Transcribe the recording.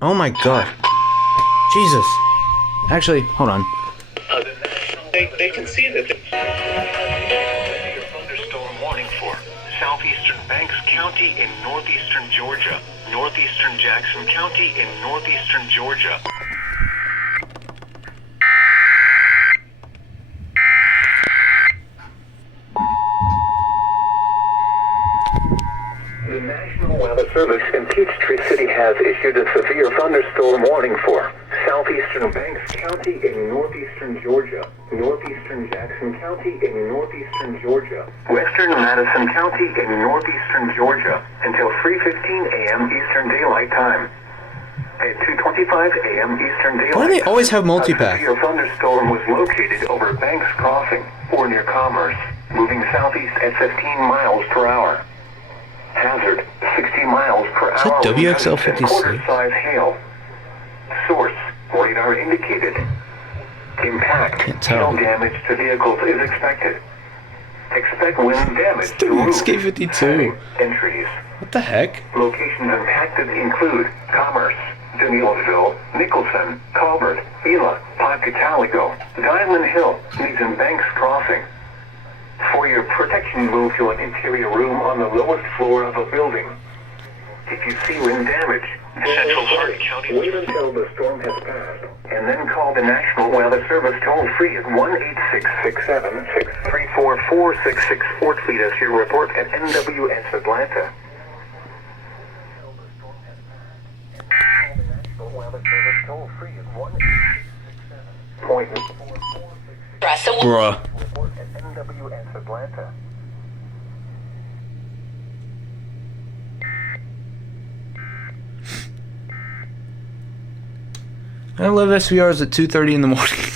Oh my god. Jesus. Actually, hold on. They can see that. Thunderstorm warning for southeastern Banks County in northeastern Georgia, northeastern Jackson County in northeastern Georgia. The National Weather Service in Peachtree City has issued a severe thunderstorm warning for southeastern Banks County in northeastern Georgia, northeastern Jackson County in northeastern Georgia, western Madison County in northeastern Georgia until 3:15 a.m. Eastern Daylight Time. At 2:25 a.m. Eastern Daylight Why do they always have Time, multipath? a severe thunderstorm was located over Banks Crossing or near Commerce, moving southeast at 15 miles per hour. Hazard, 60 miles per Is that hour. WXL53? Quarter-size hail. Source, radar indicated. Impact, Can't tell. hail damage to vehicles is expected. Expect wind damage to roofs, WXK52. siding, and trees. What the heck? Locations impacted include Commerce, Danielsville, Nicholson, Colbert, Ela, Pocataligo, Diamond Hill, Leeds and Banks Crossing. For your protection, move to an interior room on the lowest floor of a building. If you see wind damage, Central Hart County, wait until the storm has passed, and then call the National Weather Service toll-free at 1-866-676-3446 or tweet us your report at NWS Atlanta. National Weather Service toll-free at 1-866-676-3446. Bruh. Report at NWS Atlanta. I love SVRs at 2:30 in the morning.